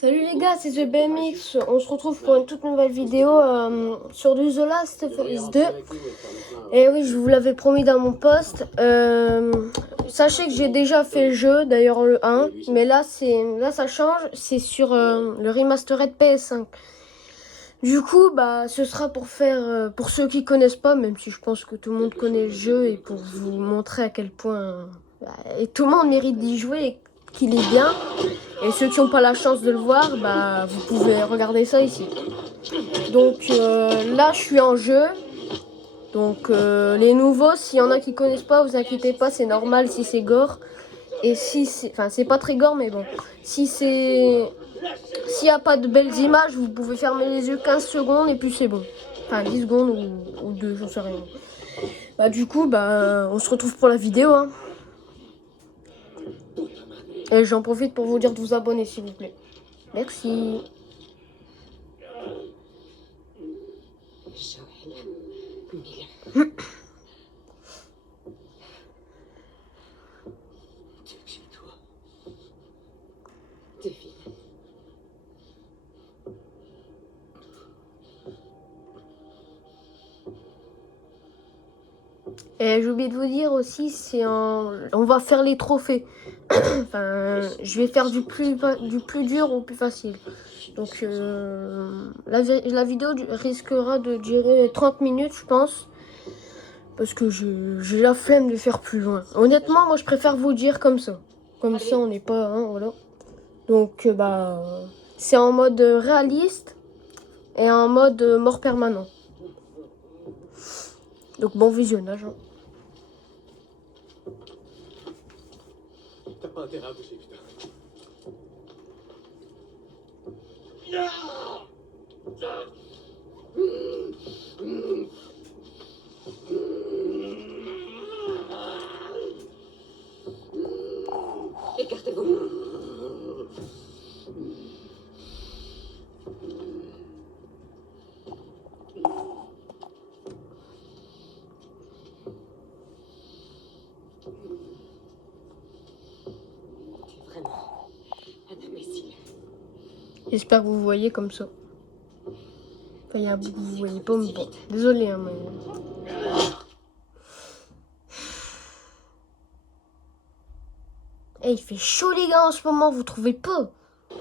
Salut les gars, c'est The BMX. On se retrouve pour une toute nouvelle vidéo sur du The Last of Us 2. Et oui, je vous l'avais promis dans mon post. Sachez que j'ai déjà fait le jeu, d'ailleurs le 1. Mais là ça change, c'est sur le remastered PS5. Du coup, ce sera pour faire, pour ceux qui connaissent pas, même si je pense que tout le monde connaît le jeu, et pour vous montrer à quel point et tout le monde mérite d'y jouer et qu'il est bien. Et ceux qui n'ont pas la chance de le voir, vous pouvez regarder ça ici. Donc là, je suis en jeu. Donc les nouveaux, s'il y en a qui connaissent pas, vous inquiétez pas, c'est normal si c'est gore. Et si c'est, enfin c'est pas très gore, mais bon, si c'est, s'il n'y a pas de belles images, vous pouvez fermer les yeux 15 secondes et puis c'est bon. Enfin 10 secondes ou 2, j'en sais rien. Du coup, on se retrouve pour la vidéo. Hein. Et j'en profite pour vous dire de vous abonner s'il vous plaît. Merci. Et j'ai oublié de vous dire aussi, on va faire les trophées. Enfin, je vais faire du plus dur au plus facile. Donc la vidéo risquera de durer 30 minutes, je pense. Parce que j'ai la flemme de faire plus loin. Honnêtement, moi je préfère vous dire comme ça. Comme ça, on n'est pas... Hein, voilà. Donc c'est en mode réaliste et en mode mort permanent. Donc bon visionnage. Hein. T'as pas intérêt à bouger, putain. Écartez-vous. T'es vraiment un imbécile. J'espère que vous voyez comme ça. Enfin, il y a un bout que vous voyez pas, mais bon. Désolé, hein, mais... Hey, il fait chaud les gars en ce moment, vous trouvez pas?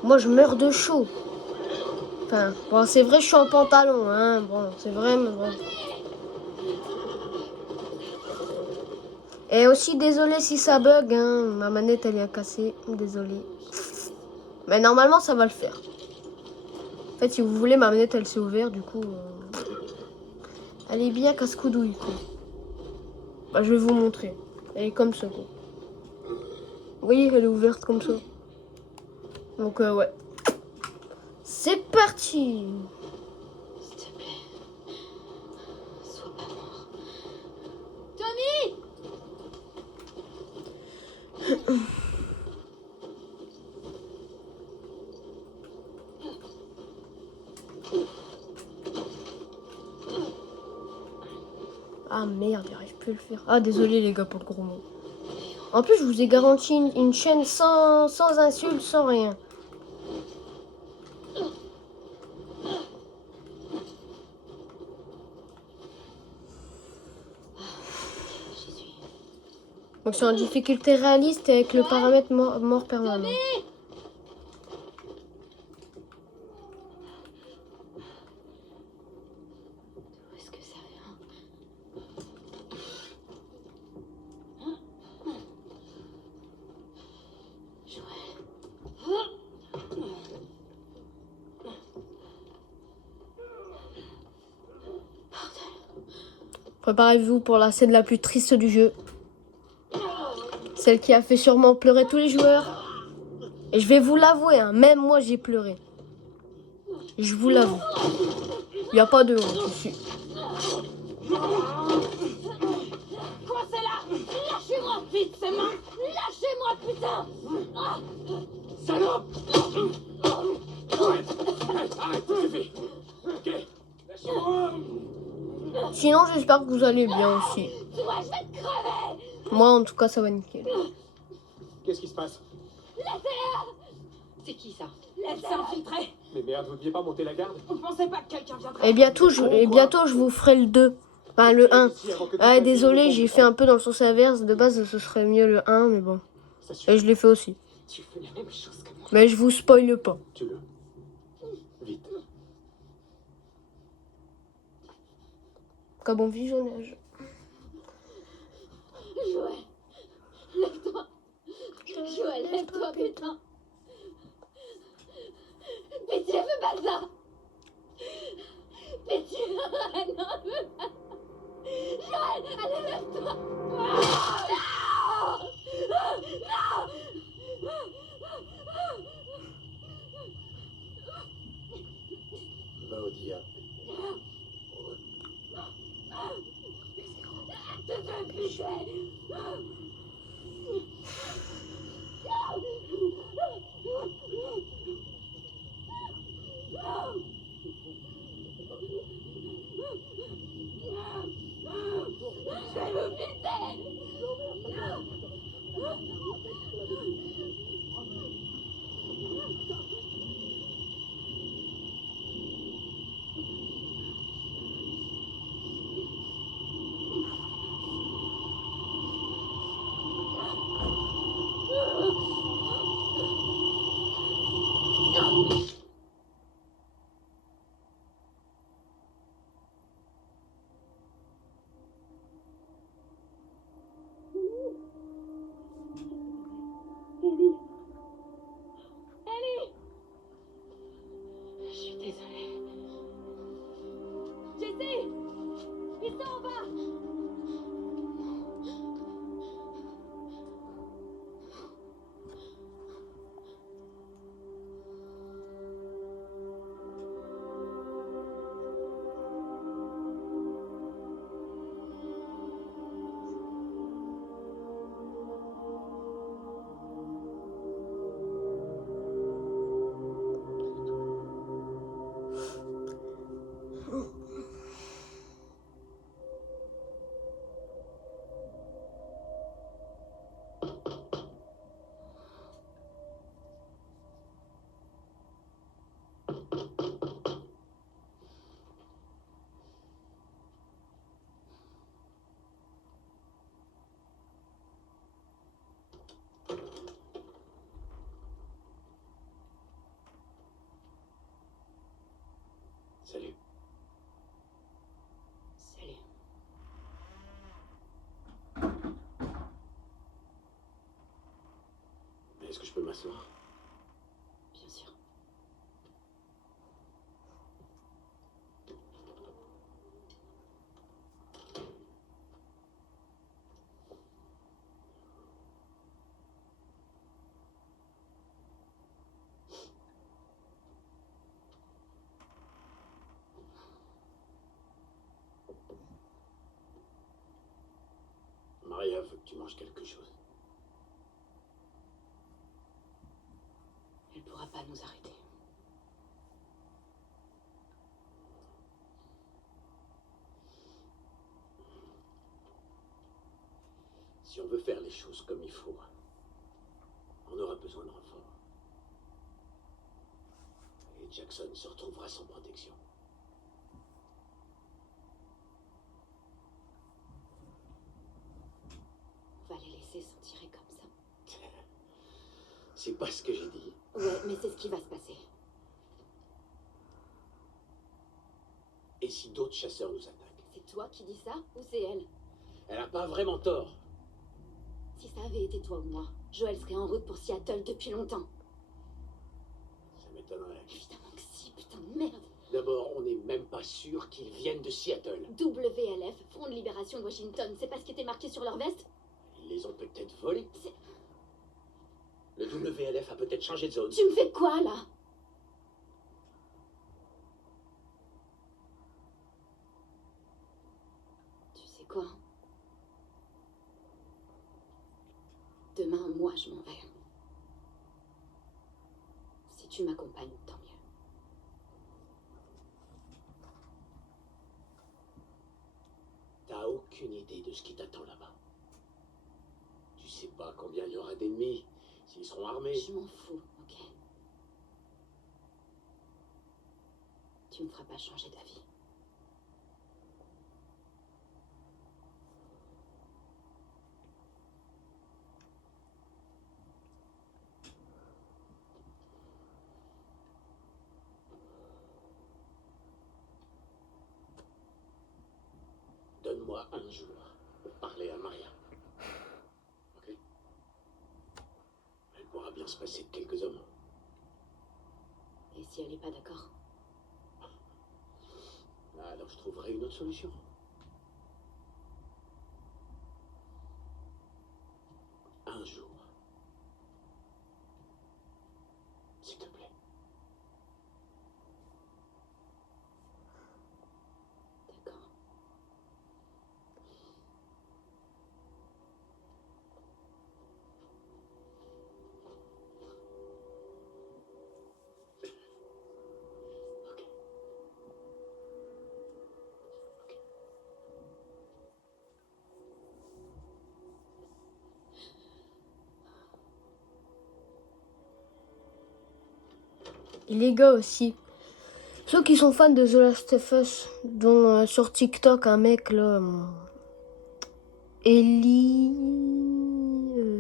Moi je meurs de chaud. Enfin, bon c'est vrai je suis en pantalon, hein. Bon, c'est vrai, mais bon. Et aussi désolé si ça bug, hein. Ma manette elle est cassée, désolé. Mais normalement ça va le faire. En fait si vous voulez ma manette elle s'est ouverte du coup. Elle est bien casse-coudouille quoi. Je vais vous montrer. Elle est comme ça quoi. Vous voyez qu'elle est ouverte comme ça. Donc ouais. C'est parti. S'il te plaît. Sois pas mort. Tommy! Ah merde, j'arrive plus à le faire. Ah désolé les gars pour le gros mot. En plus je vous ai garanti une chaîne sans insultes, sans rien. Donc c'est en difficulté réaliste et avec le paramètre mort permanent. D'où est-ce que ça vient? Joël. Préparez-vous pour la scène la plus triste du jeu. Celle qui a fait sûrement pleurer tous les joueurs. Et je vais vous l'avouer, hein, même moi j'ai pleuré. Je vous l'avoue. Il n'y a pas de honte ici. Coincez-la! Lâchez-moi vite ses mains! Lâchez-moi, putain! Salope! Arrête, suffit. Ok, lâchez-moi. Sinon j'espère que vous allez bien aussi. Tu vois, je vais te crever! Moi en tout cas ça va nickel. Qu'est-ce qui se passe? Laissez-la! C'est qui ça? Elle s'est infiltrée. Mais merde, vous deviez pas monter la garde? On pensait pas que quelqu'un viendrait. Et bientôt, je vous ferai le 2. Enfin, le 1. Ah, désolé, j'ai fait un peu dans le sens inverse. De base, ce serait mieux le 1, mais bon. Ça suffit. Et je l'ai fait aussi. Tu fais la même chose que moi. Mais je vous spoile pas. Tu le. Vite. Comme bon visionnage. Joël, lève-toi. Joël, lève-toi, putain. Pitié, fais pas ça. Pitié, non, fais pas. Joël, allez, lève-toi. Va au diable. Ellie! Je suis désolée. Jessie! Ils sont en bas! Salut. Salut. Est-ce que je peux m'asseoir? Bien sûr. Maria veut que tu manges quelque chose. Elle pourra pas nous arrêter. Si on veut faire les choses comme il faut, on aura besoin de renfort. Et Jackson se retrouvera sans protection. On va les laisser s'en tirer comme ça. C'est pas ce que j'ai dit. Ouais, mais c'est ce qui va se passer. Et si d'autres chasseurs nous attaquent? C'est toi qui dis ça ou c'est elle? Elle a pas vraiment tort. Si ça avait été toi ou moi, Joël serait en route pour Seattle depuis longtemps. Ça m'étonnerait. Évidemment que si, putain de merde. D'abord, on n'est même pas sûr qu'ils viennent de Seattle. WLF, Front de Libération de Washington, c'est pas ce qui était marqué sur leur veste? Ils les ont peut-être volés. C'est- Le WLF a peut-être changé de zone. Tu me fais quoi, là? Tu sais quoi? Demain, moi, je m'en vais. Si tu m'accompagnes, tant mieux. T'as aucune idée de ce qui t'attend là-bas. Tu sais pas combien il y aura d'ennemis, s'ils seront armés. Je m'en fous, ok? tu me feras pas changer d'avis. Donne-moi un jour pour parler à Maria. Ok? Elle pourra bien se passer de quelques hommes. Et si elle est pas d'accord? Alors je trouverai une autre solution. Un jour. S'il te plaît. D'accord. Ok. Et les gars aussi. Ceux qui sont fans de The Last of Us, dont sur TikTok un mec là, Ellie,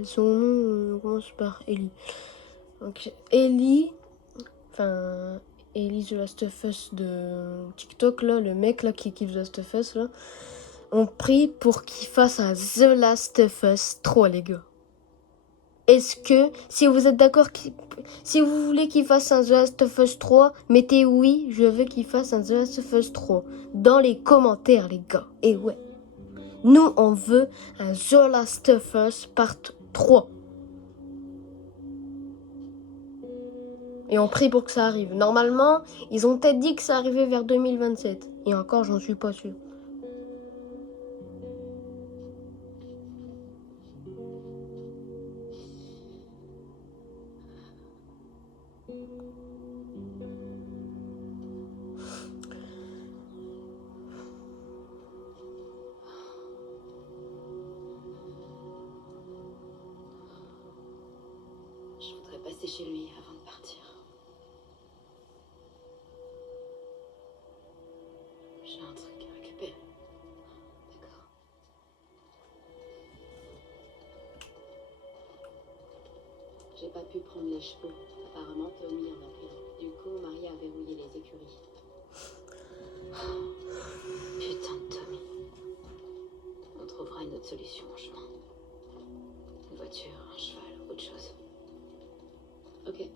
son nom commence par Ellie. Donc Ellie, enfin Ellie The Last of Us de TikTok là, le mec là qui kiffe The Last of Us là, on prie pour qu'il fasse un The Last of Us 3 les gars. Est-ce que, si vous êtes d'accord, si vous voulez qu'il fasse un The Last of Us 3, mettez oui, je veux qu'il fasse un The Last of Us 3 dans les commentaires, les gars. Et ouais, nous, on veut un The Last of Us Part 3. Et on prie pour que ça arrive. Normalement, ils ont peut-être dit que ça arrivait vers 2027. Et encore, j'en suis pas sûr. Je voudrais passer chez lui avant de partir. J'ai un truc à récupérer. D'accord. J'ai pas pu prendre les chevaux. Apparemment, Tommy en a pris un. Du coup, Maria a verrouillé les écuries. Putain de Tommy. On trouvera une autre solution en chemin. Une voiture, un cheval, autre chose. Ok.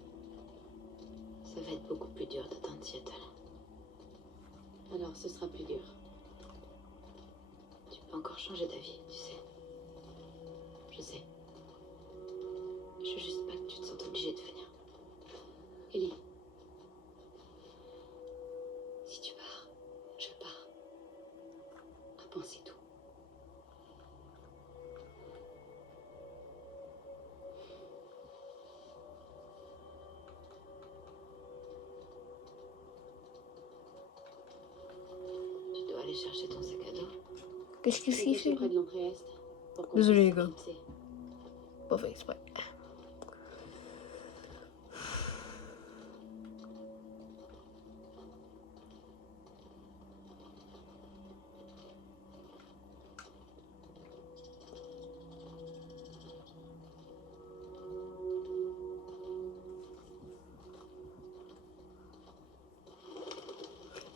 Ça va être beaucoup plus dur d'atteindre Seattle. Alors, ce sera plus dur. Tu peux encore changer d'avis, tu sais. Je sais. Je veux juste pas que tu te sentes obligée de venir. Ellie. Si tu pars, je pars. Un point, c'est tout. Tu dois aller chercher ton sac à dos. Qu'est-ce qu'il C'est caché fait près de l'entrée est. Pour qu'on Désolé, puisse les gars. s'éclipser. Pas fait exprès.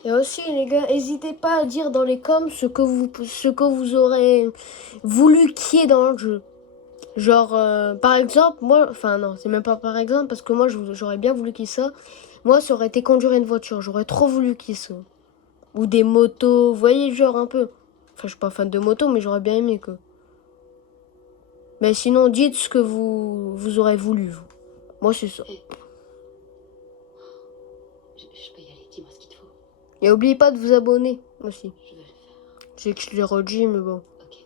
Et aussi, les gars, n'hésitez pas à dire dans les coms ce que vous aurez voulu qu'il y ait dans le jeu. Genre, par exemple, moi, enfin non, c'est même pas par exemple, parce que moi, j'aurais bien voulu qu'il y ait ça. Moi, ça aurait été conduire une voiture, j'aurais trop voulu qu'il y ait ça. Ou des motos, vous voyez, genre un peu. Enfin, je suis pas fan de moto, mais j'aurais bien aimé, quoi. Mais sinon, dites ce que vous aurez voulu, vous. Moi, c'est ça. Hey. Je peux y aller, dis-moi ce qu'il te faut. Et oubliez pas de vous abonner, aussi. Je veux le faire. Je sais que je l'ai redit, mais bon. Ok.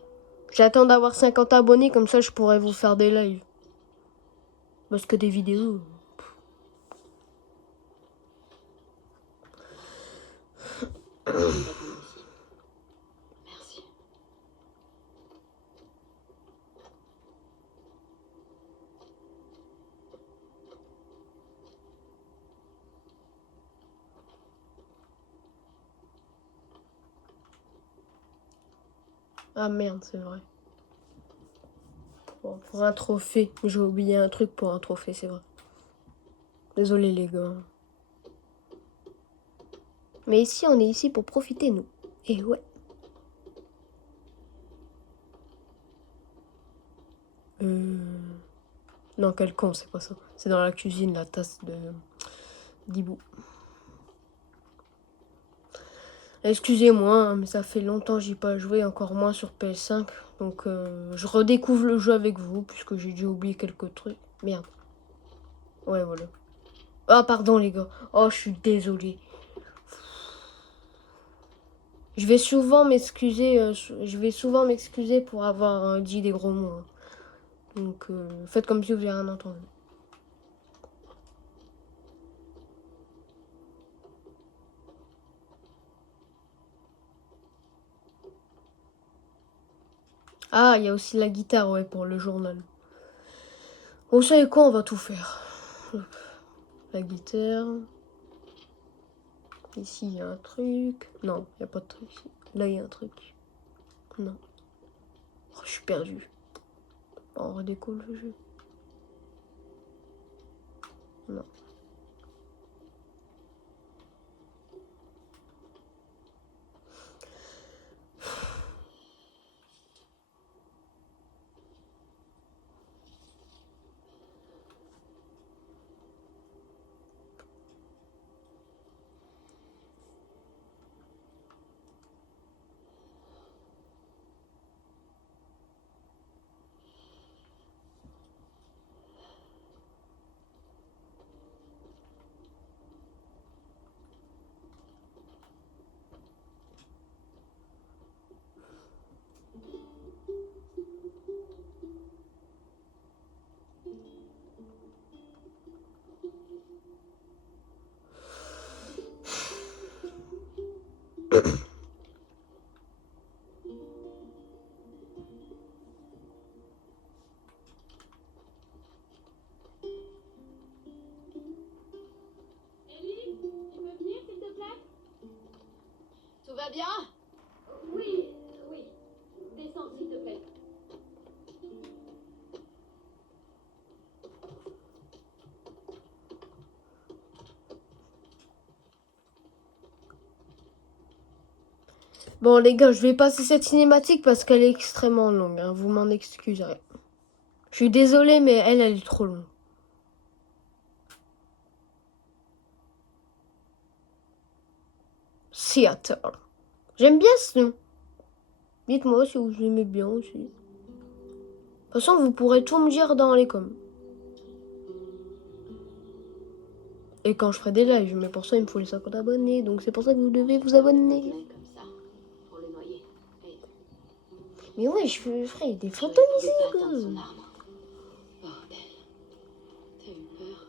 J'attends d'avoir 50 abonnés, comme ça je pourrais vous faire des lives. Parce que des vidéos... Je vais t'attendre ici. Merci. Ah merde, c'est vrai. Bon, pour un trophée. J'ai oublié un truc pour un trophée, c'est vrai. Désolé les gars. Mais ici, on est ici pour profiter, nous. Et ouais. Non, quel con, c'est pas ça. C'est dans la cuisine, la tasse de d'Ibou. Excusez-moi, hein, mais ça fait longtemps que j'y ai pas joué, encore moins sur PS5. Donc je redécouvre le jeu avec vous, puisque j'ai dû oublier quelques trucs. Merde. Ouais, voilà. Ah, pardon les gars. Oh, je suis désolée. Je vais souvent m'excuser pour avoir dit des gros mots. Hein. Donc faites comme si vous n'avez rien entendu. Ah, il y a aussi la guitare, ouais, pour le journal. Vous savez quoi, on va tout faire. La guitare. Ici, il y a un truc. Non, il n'y a pas de truc ici. Là, il y a un truc. Non. Oh, je suis perdu. Bon, on redécolle le jeu. Non. Ellie, tu peux venir s'il te plaît? Tout va bien? Oui, oui. Descends s'il te plaît. Bon, les gars, je vais passer cette cinématique parce qu'elle est extrêmement longue. Hein. Vous m'en excuserez. Je suis désolée, mais elle est trop longue. Seattle. J'aime bien ce nom. Dites-moi si vous aimez bien aussi. De toute façon, vous pourrez tout me dire dans les coms. Et quand je ferai des lives, mais pour ça, il me faut les 50 abonnés. Donc c'est pour ça que vous devez vous abonner. Comme ça, pour le noyer. Et Mais ouais, je ferai des je photos pouvais ici, pas quoi. atteindre son arme. Bordel. T'as eu peur?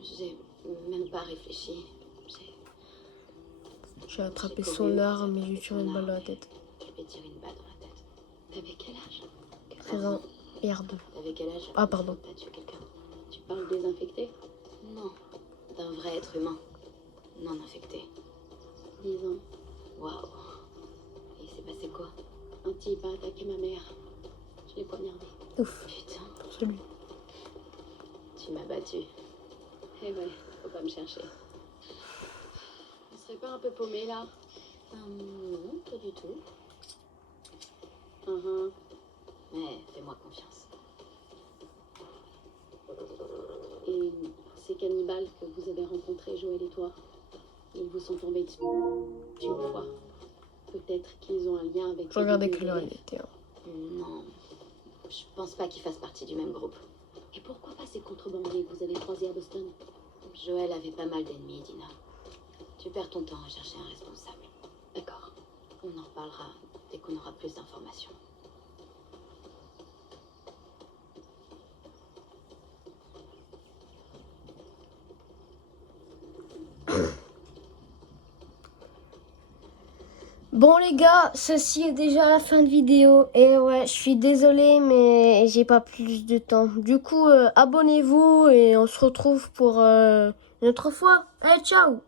J'ai même pas réfléchi. J'ai attrapé son arme et j'ai tiré une balle dans la tête. Je vais tirer une balle dans la tête. T'avais quel âge? 13 ans. Merde. T'avais quel âge? Ah, pardon. T'as tué quelqu'un. Tu parles désinfecté? Non. D'un vrai être humain. Non infecté. 10 ans. Waouh. Et il s'est passé quoi? Un type a attaqué ma mère. Je l'ai poignardé. Ouf. Putain. Pour celui. Tu m'as battu. Eh ouais, faut pas me chercher. On serait pas un peu paumé là? Non, pas du tout. Mais fais-moi confiance. Et ces cannibales que vous avez rencontrés, Joël et toi, ils vous sont tombés dessus une fois. Peut-être qu'ils ont un lien avec... Je regardais que l'heure il était. Hein. Non, je pense pas qu'ils fassent partie du même groupe. Et pourquoi pas ces contrebandiers que vous avez croisés à Boston? Joël avait pas mal d'ennemis, Dina. Tu perds ton temps à chercher un responsable. D'accord. On en reparlera dès qu'on aura plus d'informations. Bon les gars, ceci est déjà la fin de vidéo. Et ouais, je suis désolée, mais j'ai pas plus de temps. Du coup, abonnez-vous et on se retrouve pour une autre fois. Allez, ciao!